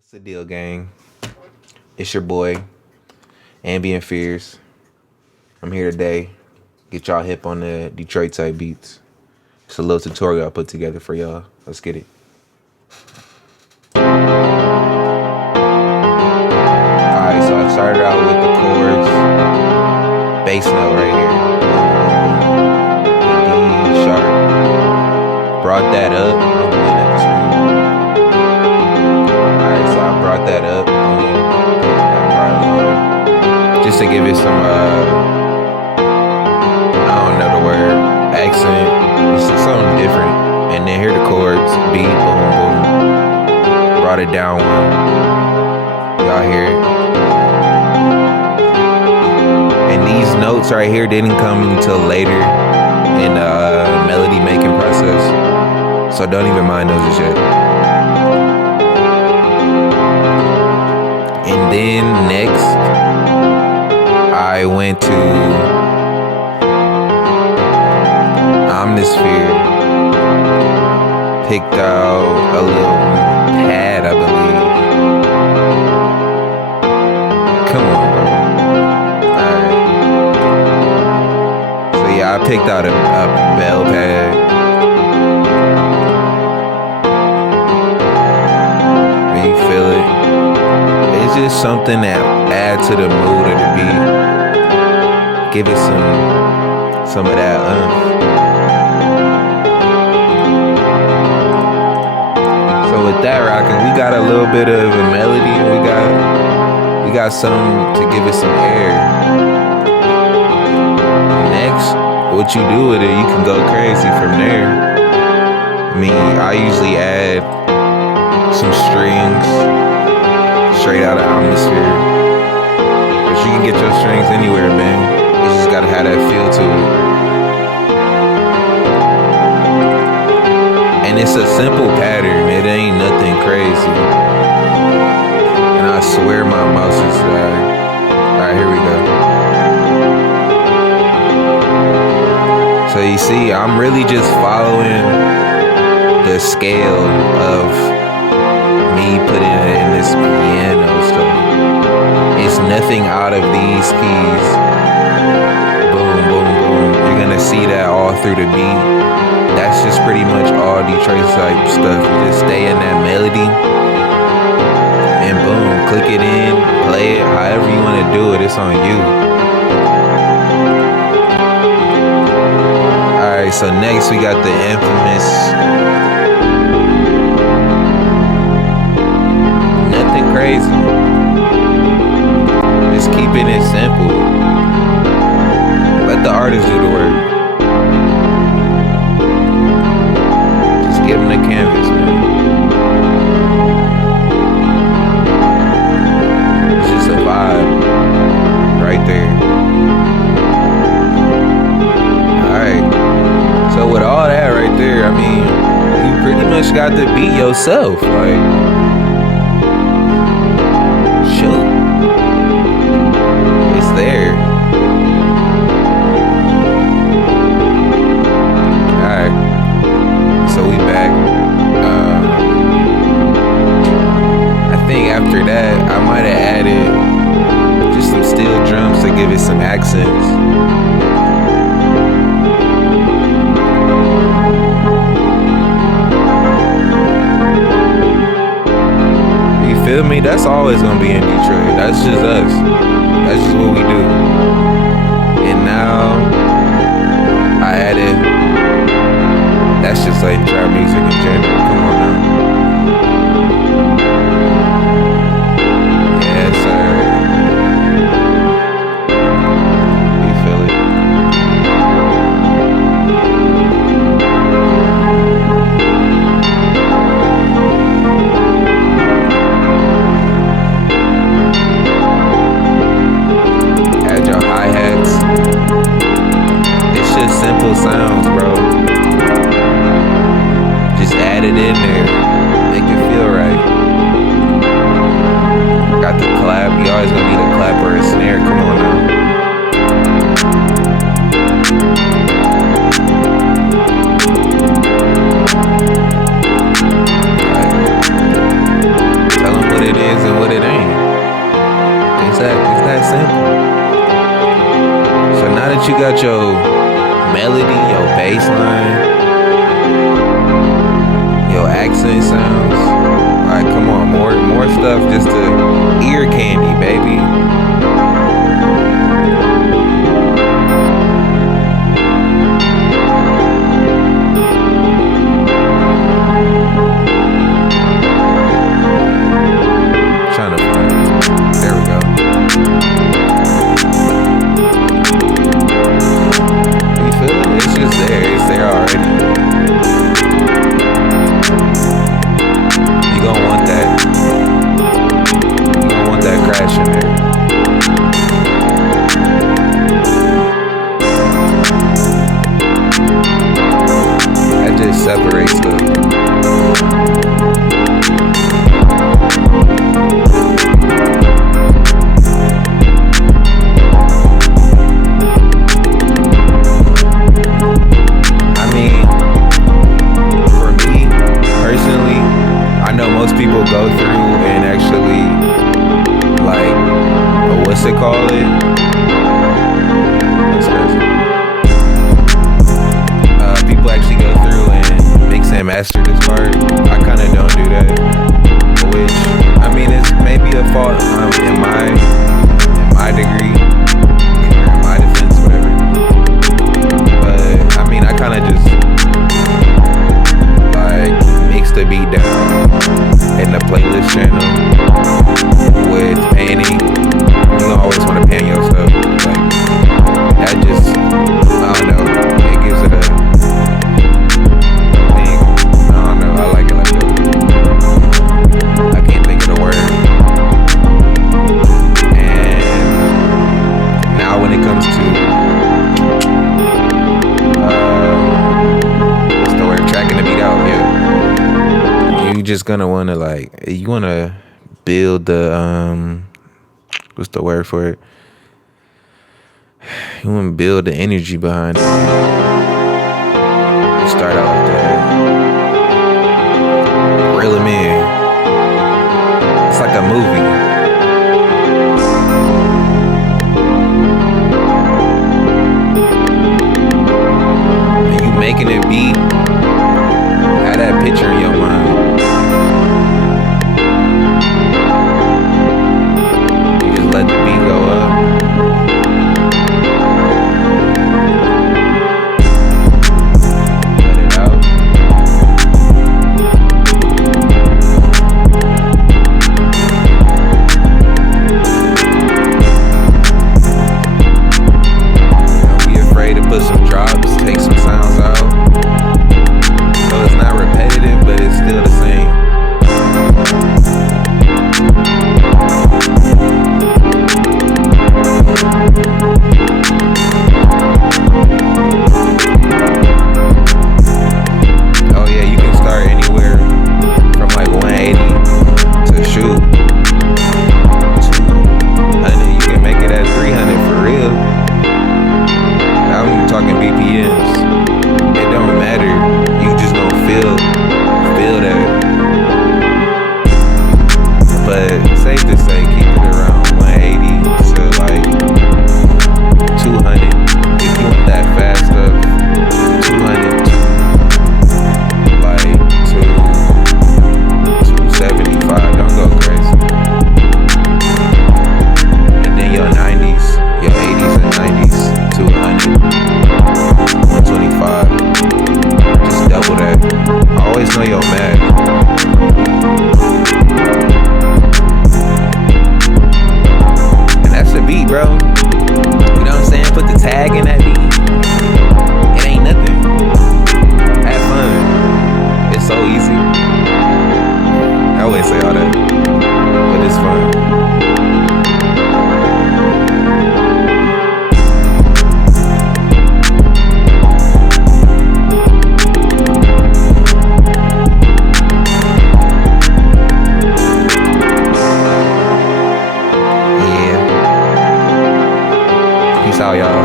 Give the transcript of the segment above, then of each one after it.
What's the deal, gang? It's your boy, Ambientfears. I'm here today. Get y'all hip on the Detroit type beats. It's a little tutorial I put together for y'all. Let's get it. Alright, so I started out with the chords. Bass note right here. The D sharp. Brought that up. Alright, so I brought that up. Just to give it some, I don't know the word, accent. It's just something different. And then here the chords, beat, boom, boom. Brought it down one. Y'all hear it. And these notes right here didn't come until later in the melody making process. So don't even mind those as yet. And then next, I went to Omnisphere, picked out a little pad, I believe. Come on, bro. Alright. So yeah, I picked out a bell pad. And you feel it. It's just something that adds to the mood of the beat. Give it some of that So with that rocking, we got a little bit of a melody, and we got some to give it some air. Next, what you do with it, you can go crazy from there. I mean, I usually add some strings straight out of Omnisphere. But you can get your strings anywhere, man. You just gotta have that feel to it. And it's a simple pattern, it ain't nothing crazy. And I swear my mouse is alright, here we go. So you see, I'm really just following the scale of me putting it in this piano stuff. It's nothing out of these keys. Boom, boom, boom. You're gonna see that all through the beat. That's just pretty much all Detroit type stuff. You just stay in that melody. And boom, click it in, play it, however you wanna do it, it's on you. Alright, so next we got the infamous nothing crazy. Just keeping it simple. Let the artist do the work. Just give them the canvas, man. It's just a vibe right there. Alright. So with all that right there, I mean, you pretty much got to beat yourself, like, shoot. It's there. Alright. So we back. I think after that, I might have added just some steel drums to give it some accents. Feel me? That's always gonna be in Detroit. That's just us. That's just what we do. And now I added. That's just like trap music in general. Come on now. Yes, sir. You feel it? Simple sounds, bro. Just add it in there. got your melody, your bass line, your accent sounds. Like, come on, more stuff just to ear candy, baby. Trying to find it. There we go. You feel it? It's just there. It's there already. You gonna want that. You gonna want that crash in there. That just separates the. Most people go through and actually, like, what's it called? That's crazy. People actually go through and mix and master this part. I kind of don't do that, which, I mean, it's maybe a fault in my degree, or in my defense, whatever. But I mean, I kind of just like mix the beat down in the playlist channel with panning. You don't always want to pan yourself. Like, that just, I don't know, it gives it a thing. I don't know, I like it like that. I can't think of the word. And now when it comes to what's the word, tracking the beat out, yeah. You just gonna wanna, like, you wanna build the what's the word for it? You wanna build the energy behind it. You start out like that. Reel 'em in. It's like a movie. And you making it beat. Have that picture in your mind. Let the beat go up. Let it out. Don't be afraid to put some drops, take some sounds out. So it's not repetitive, but it's still the same. Oh yeah, you can start anywhere from like 180 to shoot 200. You can make it at 300 for real. I'm talking BPMs. It don't matter. You just gonna feel that. But safe to say, keep it around 180 to like 200. If you want that fast stuff, 200 to like 275. Don't go crazy. And then your 90s, your 80s and 90s, 200, 125. Just double that. Always know your math. And that's the beat, bro. You know what I'm saying? Put the tag in that beat. It ain't nothing. Have fun. It's so easy. I always say all that, but it's fun. Peace out, y'all.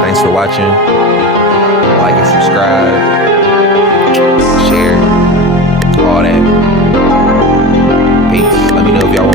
Thanks for watching. Like and subscribe. Share. All that. Peace. Let me know if y'all want